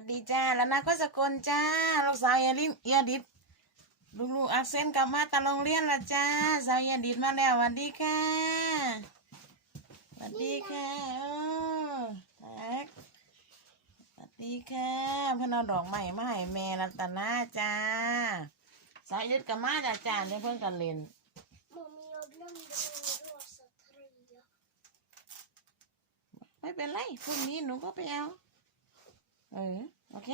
วัสดีจ้าแล้วนะก็สกลจ้าลูกสาวเอลิมเอียดิดลูกลูกอักเซนกลับมาตาโรงเรียนละจ้าสาวเอียดิดมาแล้วสวัสดีค่ะสวัสดีค่ะโอ้ตักสวัสดีค่ะเพื่อนเอาดอกไม้มาให้แม่รัตนาจ้าสาวเอียดกลับมาจ้าจ้าเดี๋ยวเพื่อนกันเล่น Mommy, jag glömde min rosa tröja. ไม่เป็นไรพรุ่งนี้หนูก็ไปเอา เออ โอเค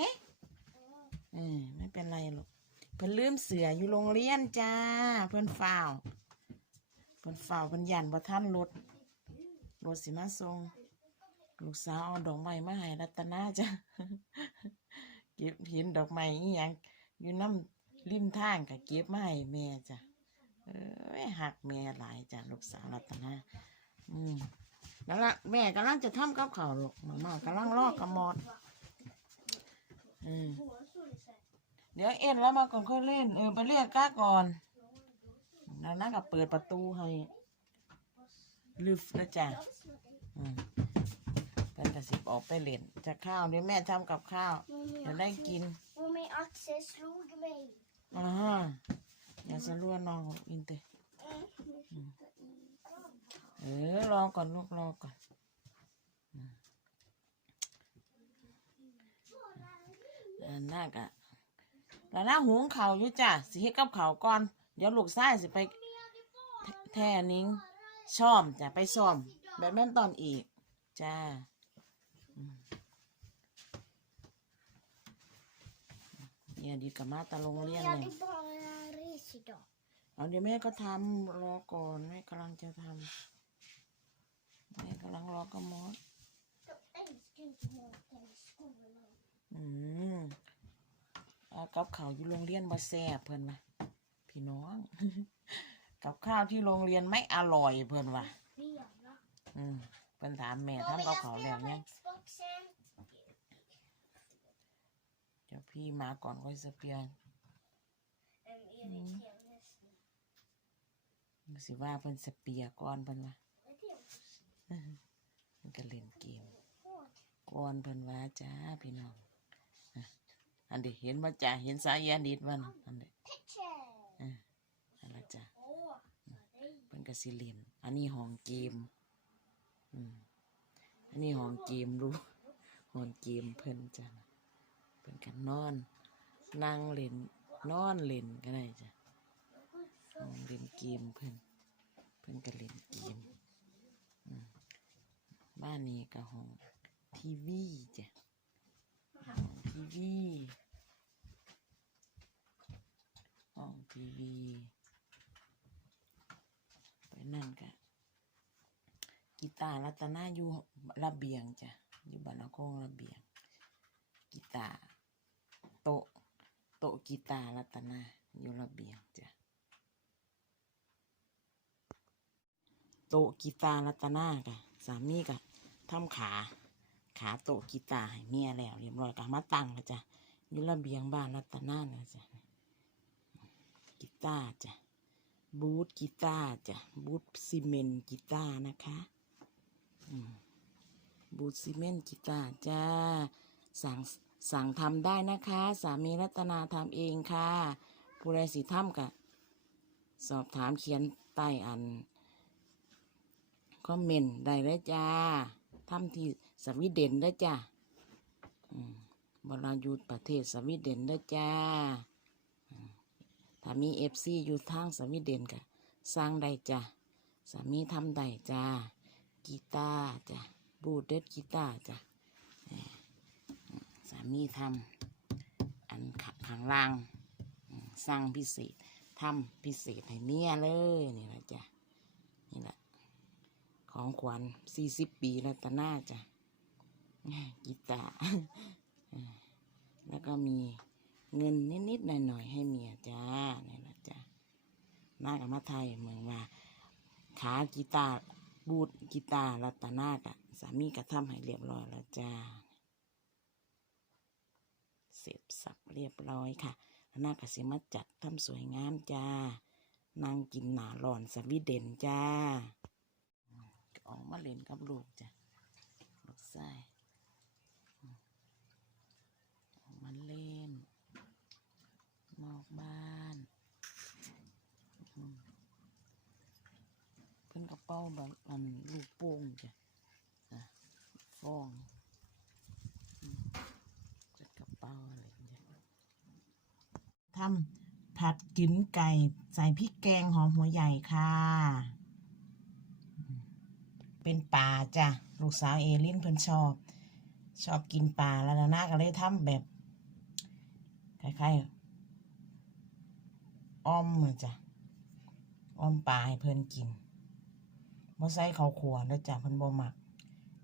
เออไม่เป็นไรหรอก เพิ่นลืมเสืออยู่โรงเรียนจ้า เพิ่นฝ่าวเพิ่นฝ่าวเพิ่นยันว่าท่านรถ รถสิมาส่งลูกสาวเอาดอกไม้มาให้รัตนาจ้าเก็บห็นดอกไม้อีหยังอยู่น้ำริมทางก็เก็บมาให้แม่จ้ะเอ้ยหักแม่หลายจ้ะลูกสาวรัตนาอืมแล้วละแม่กำลังจะทำกับข้าวลูกมามากำลังลอกกระมอด อืมเดี๋ยวเอ็นแล้วมาก่อนค่อยเล่น เออไปเรียกก้าก่อนแล้วนั่งกับเปิดประตูให้ลึฟนะจ๊ะอืมเป็นกระสิบออกไปเล่นจะข้าวเดี๋ยวแม่ทำกับข้าวจะได้กินอ่าอย่าสะล้วนน้องอินเตอเออรอก่อนลูกรอก่อนอืมอั นน่ากะแล้วน้าหุงข่าวอยู่จ้ะสิเฮ็ดกับข่าวก่อน เดี๋ยวลูกชายสิไปแทแท่นิ้งซ่อมจ้ะไปซ่อมแบดมินตันอีก จ้าอืมเนี่ยดีกับมาตาโรงเรียน Jag เลย hade bara ris idag. เอาเดี๋ยวแม่ก็ทำรอก่อนแม่กำลังจะทำแม่กำลังรอกระมอด อืมเอากับข้าวอยู่โรงเรียนบ่แซ่บเพิ่นว่ะพี่น้อง กับข้าวที่โรงเรียนไม่อร่อยเพิ่นว่ะ Spela. อืมเพิ่นถามแม่ Mommy, ทำกับ jag ข้าวแล้ว spelar ยัง på Xboxen. เดี๋ยวพี่มาก่อนค่อยสเปียร์ En Erik Helnes. สิว่าเพิ่นสเปียร์ก่อนเพิ่นว่า Vet jag. เพิ่นก็เล่นเกม Åh, ก่อนเพิ่นว่าจ้าพี่น้อง อะอันเดีเห็นมาจ้าเห็นสายยานิดวันอันเดี Pitcher. อันละจ้า Åh, nej. เป็นกสิเลียนอันนี้ห้องเกมอืมอันนี้ห้องเกมรู้ห้องเกมเพิ่นจ้ะเพิ่นกันนอน นั่งเล่นนอนเล่นก็ได้จ้ะห้องเล่นเกมเพิ่นเพิ่นก็เล่นเกมอืมบ้านนี้ก็ห้องทีวีจ้ะห้อง ทีวีห้องทีวีไปนั่นกะกีตาร์รัตนาอยู่ระเบียงจ้ะอยู่บ้านนาโคงระเบียง กีตาร์โต๊ะโต๊ะกีตาร์รัตนาอยู่ระเบียงจ้ะโต๊ะกีตาร์รัตนากะสามีกะทำขา ขาโตกีตาร์ให้เมียแล้ว เรียบร้อยกะมาตั้งแล้วจ้ะอยู่ระเบียงบ้านรัตนาเนี่ยจ้ะกีตาร์จ้ะบูธกีตาร์จ้ะบูธซีเมนต์กีตาร์นะคะบูธซีเมนต์กีตาร์จ้าสั่งสั่งทำได้นะคะ สามีรัตนาทำเองค่ะผู้ใดสิทำกะสอบถามเขียนใต้อันคอมเมนต์ได้เลยจ้าทำที่ สวีเดนได้จ้าบรายุทประเทศสวีเดนได้จ้าถ้ามีเอฟซีอยู่ทางสวีเดนก็สร้างได้จ้ะสามีทำได้จ้ากีตาร์จ้ะบูเด็ดกีตาร์จ้ะสามีทำอันขข้างล่างสร้างพิเศษทำพิเศษให้เมียเลยนี่แหละจ้ะนี่แหละของขวัญสี่สิบปีรัตนาจ้ะ กีตาร์แล้วก็มีเงินนิดๆหน่อยๆให้เมียจ้านี่แหละจ้ามากับมาไทยเมืองว่าขากีตาร์บูดกีตาร์รัตนากะสามีก็ทำให้เรียบร้อยแล้วจ้าเสร็จสับเรียบร้อยค่ะแล้วนากะสิมาจัดทำสวยงามจ้านั่งกินหนาหลอนสวีเดนจ้าออกมาเล่นกับลูกจ้ะลูกชา ล่น นอกบ้านเพิ่นกระเป๋าแบบอันลูกโป่งจ้ะฟองจัดกระเป๋าอะไรเงี้ยทำผัดกินไก่ใส่พริกแกงหอมหัวใหญ่ค่ะ เป็นปลาจ้ะ ลูกสาวเอลินเพิ่นชอบ ชอบกินปลาแล้วนะก็เลยทำแบบ คล้ายๆอ้อมมือจ้ะอ้อมปลาให้เพิ่อนกินบ่ใส่ข้าวขัวเด้อจ้ะเพิ่นบ่มัก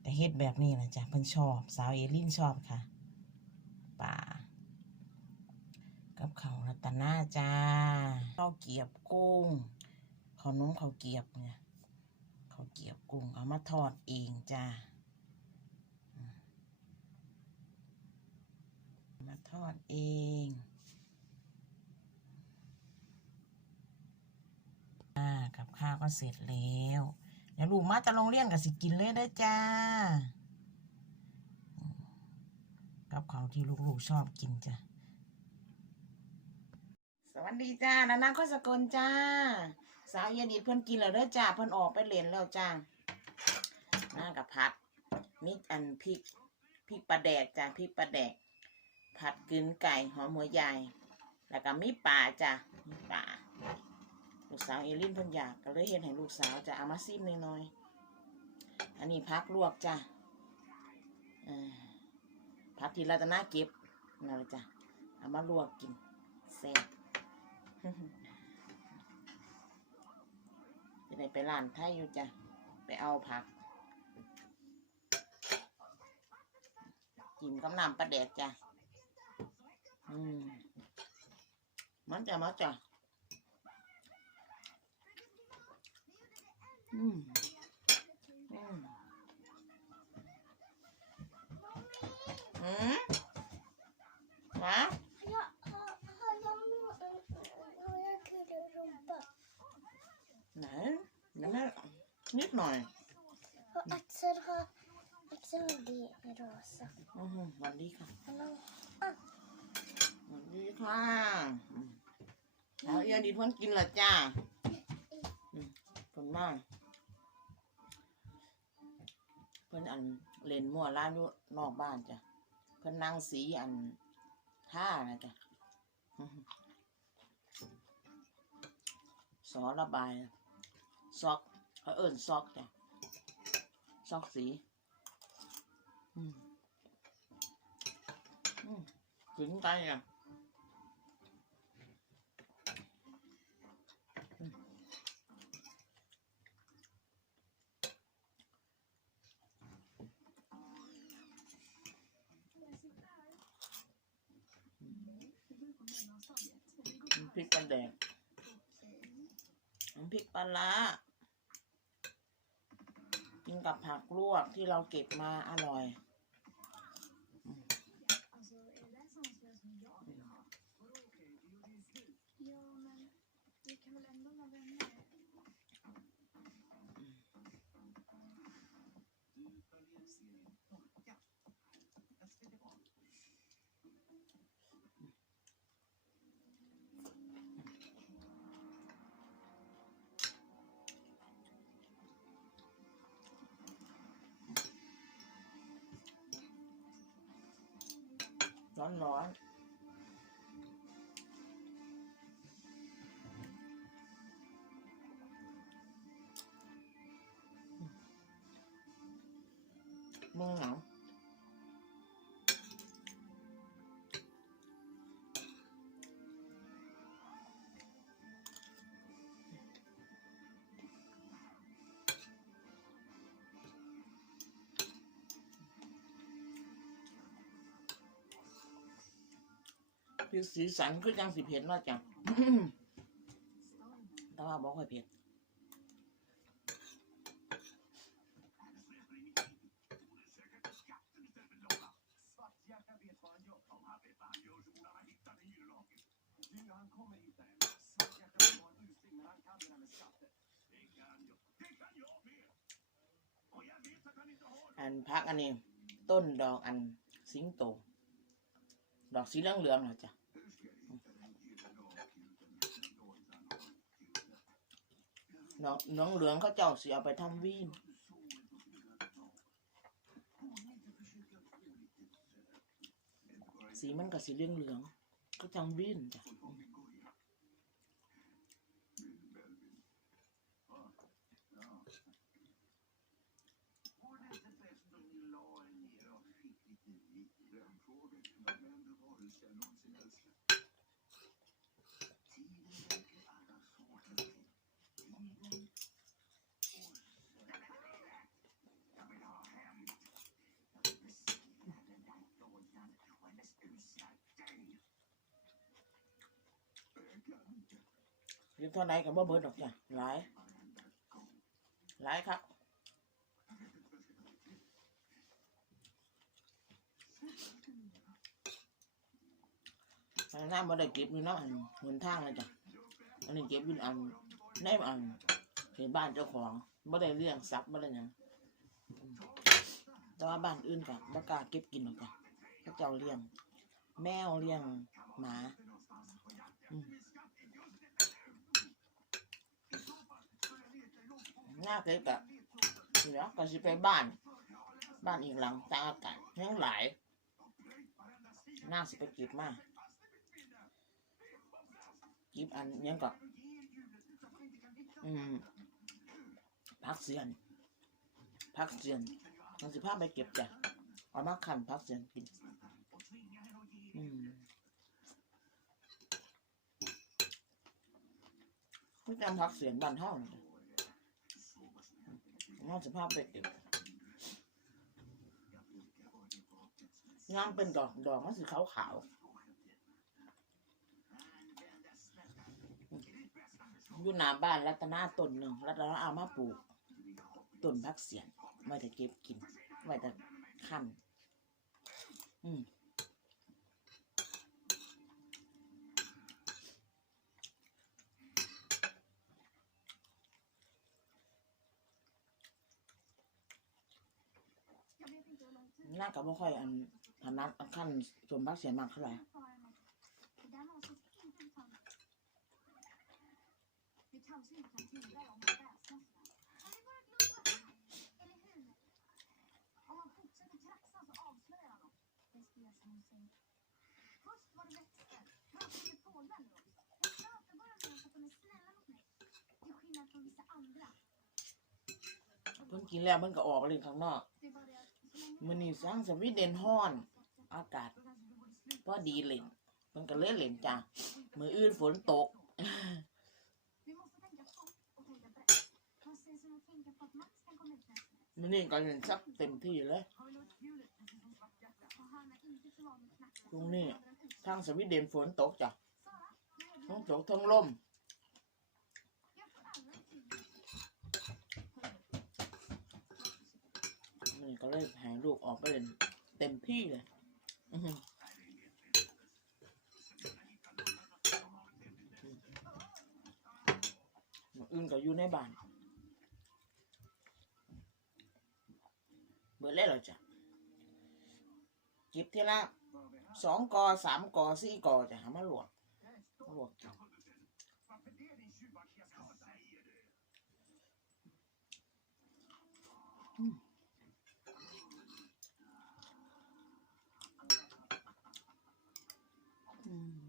แต่เฮ็ดแบบนี้นะจ้ะเพิ่นชอบ สาวเอลินชอบค่ะปลากับข้าวรัตนาจ้าข้าวเกรียบกุ้งข้าวนุ่มข้าวเกรียบเนี่ยข้าวเกรียบกุ้งเอามาทอดเองจ้าอืมมา ทอดเองอ่ากับข้าวก็เสร็จแล้วเดี๋ยวลูกมาจะโรงเรียนกับสิกินเลยได้จ้า กับข้าที่ลูกๆชอบกินจ้ะสวัสดีจ้านานาข้อสกลจ้า สาวเย็นีเพิ่นกินแล้วเด้อจ้า เพิ่นออกไปเล่นแล้วจ้าน้ากับพัดมีอันพริกพริกปลาแดกจ้าพริกปลาแดก ผัดกึนไก่หอมหัวใหญ่ แล้วก็มีปลาจ้ามีปลาลูกสาวเอลินเพิ่นอยากก็เลยเฮ็ดให้ลูกสาวจะเอามาซิมน้อยๆอันนี้พักลวกจ้ะอ่าพักที่รัตนาเก็บนั่นแหละจ้ะเอามาลวกกินแซ่บจะได้ไปร้านไทยอยู่จ้ะ ไปเอาผักกินกับน้ำปลาแดกจ้ะ 음. 맞아 맞아 음. 음. 음? 와? Đấy, nó nhít nồi. Ho, acer ho, acer di rosa. Ừ, mình đi không? ค่ะ Han har... สวัสดีค่ะอืมเอาเอียดีเพิ่นกินละจ้าอืมเพิ่นมาเพิ่นอันเล่นมั่วร้านอยู่นอกบ้านจ้ะเพิ่นนั่งสีอันท่านะจ้ะอือหือสอระบายซอกเขาเอิ้นซอกจ้ะซอกสีอืมอืมถึงใจอะ ริกปันแดงน้ำพริกปลาร้ากินกับผักลวกที่เราเก็บมาอร่อย Ừ. ร้อน คือสีสันคือจังสิเผ็ดเนาะจังแต่ว่าบอกค่อยเผ็ดอันพักอันนี้ ต้นดอกอันสิงโต ดอกสีเหลืองเหลืองๆเหรอจ้ะ น้องน้องเหลืองเขาเจ้าเสียไปทำวีนสีมันกับสีเหลืองเหลืองก็จังวีนจ้ะ หรือเท่าไหนกับบ่เบิดดอกจ้ะหลาย หลายครับอันนั้นบ่ได้เก็บอยู่เนาะอันหนทางเลยจ้ะอันนี้เก็บอยู่อันในอันเห็นบ้านเจ้าของบ่ได้เลี้ยงสัตว์บ่ได้ยังแต่ว่าบ้านอื่นก็บ่กล้าเก็บกินหรอกจ้ะเขาเจ้าเลี้ยง แมวเลี้ยงหมา อืมหน้าเก็บอะเดี๋ยวก็สิไปบ้าน บ้านอีกหลังตางอากาศยังหลายน้าสิไปเก็บมาเก็บอันยังก็อืมพักเสียนพักเสียนมันสิพาไปเก็บจ้ะเอามาขันพักเสียนกินอืมนี่จำพักเสียงบันห้อง น่าจะภาพไปเก็บงามเป็นดอกดอกมันสีขาวขาวอยู่หน้าบ้านรัตนาต้นหนึ่งรัตนาเอามาปลูกต้นพักเสียนไว้แต่เก็บกินไว้แต่ขั้นอืม น่ากับไม่ค่อยอันถนัดอันขั้นส่วนพักเสียมากเท่าไหร่ Det där var så inte sant. Vi kanske inte kan hindra dem att väsna sådär. Men det går att lova här, eller hur? Om man fortsätter kraxa så avslöjar de. Det spelar som hon säger. Först var det växter, pratar med fåglar då. Jag pratar bara med dem för att de är snälla mot mig. Till skillnad från vissa andra. เพิ่งกินแล้วมันก็ออกเลยข้างนอก มันนี่สร้างสวิตเดนฮอน อากาศพอดีเล่นมันก็เลยเล่นจ้ะมืออื่นฝนตกมันนี่ก็เล่นสักเต็มที่เลยตรงนี้ทางสวิตเดนฝนตกจ้ะฝนตกทั้งลม jag får alla betyg. มั นก็เลยหายลูกออกไปเล่นเต็มที่เลยอื้อหือมื้ออื่นก็อยู่ในบ้าน เบิดเลยเรอจ้ะเก็บทีละสองกอสามกอสี่กอจะหามาหลวกหลวกกินอืมอืม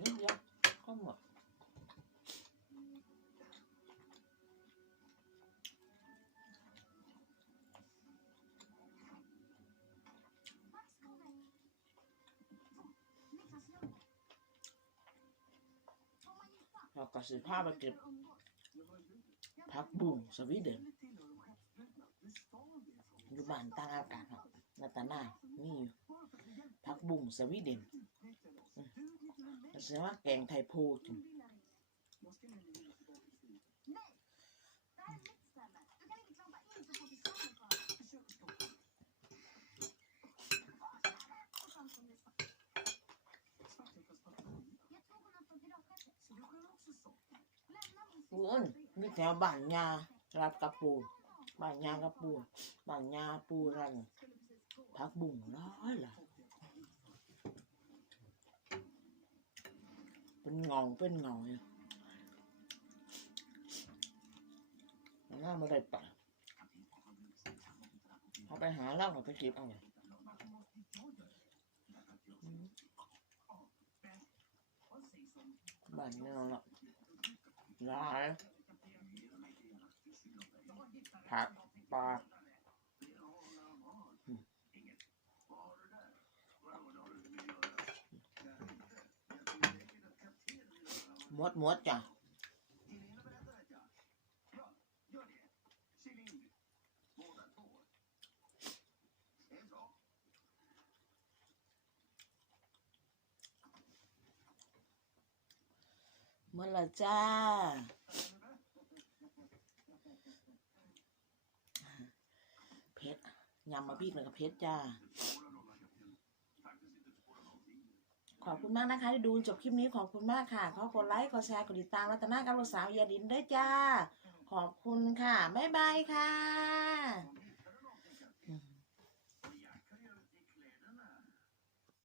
นิดเดียวก็หมด Max kommer. Niklas Lund. Får man gissa? เราก็สิพาไปเก็บ Umgås. ผักบุ้งสวีเดนอยู่บ้านต่างอากาศครับนาตานานี่อยู่ผักบุ้งสวีเดน ก็แสดงว่าแกงไทยพูดปูนนี่แถวบ้านยารับกระปูบ้านยากระปูบ้านยาปูรันพักบุ่งร้อยล่ะ เป็นเงาเป็นเงาเนี่ยมันน่าไม่ได้ปะเขาไปหาเล้าเขาไปเก็บเอาอืมบ้านนี้เราละหลายผักปลาอืมห มดมดจ้ะมดละจ้าเพชรยำมาพี่เลยกับเพชรจ้า ขอบคุณมากนะคะที่ดูจบคลิปนี้ขอบคุณมากค่ะ ขอกดไลค์ กดแชร์ กดติดตามรัตนากับลูกสาวยาดินด้วยจ้า ขอบคุณค่ะ บ๊ายบายค่ะ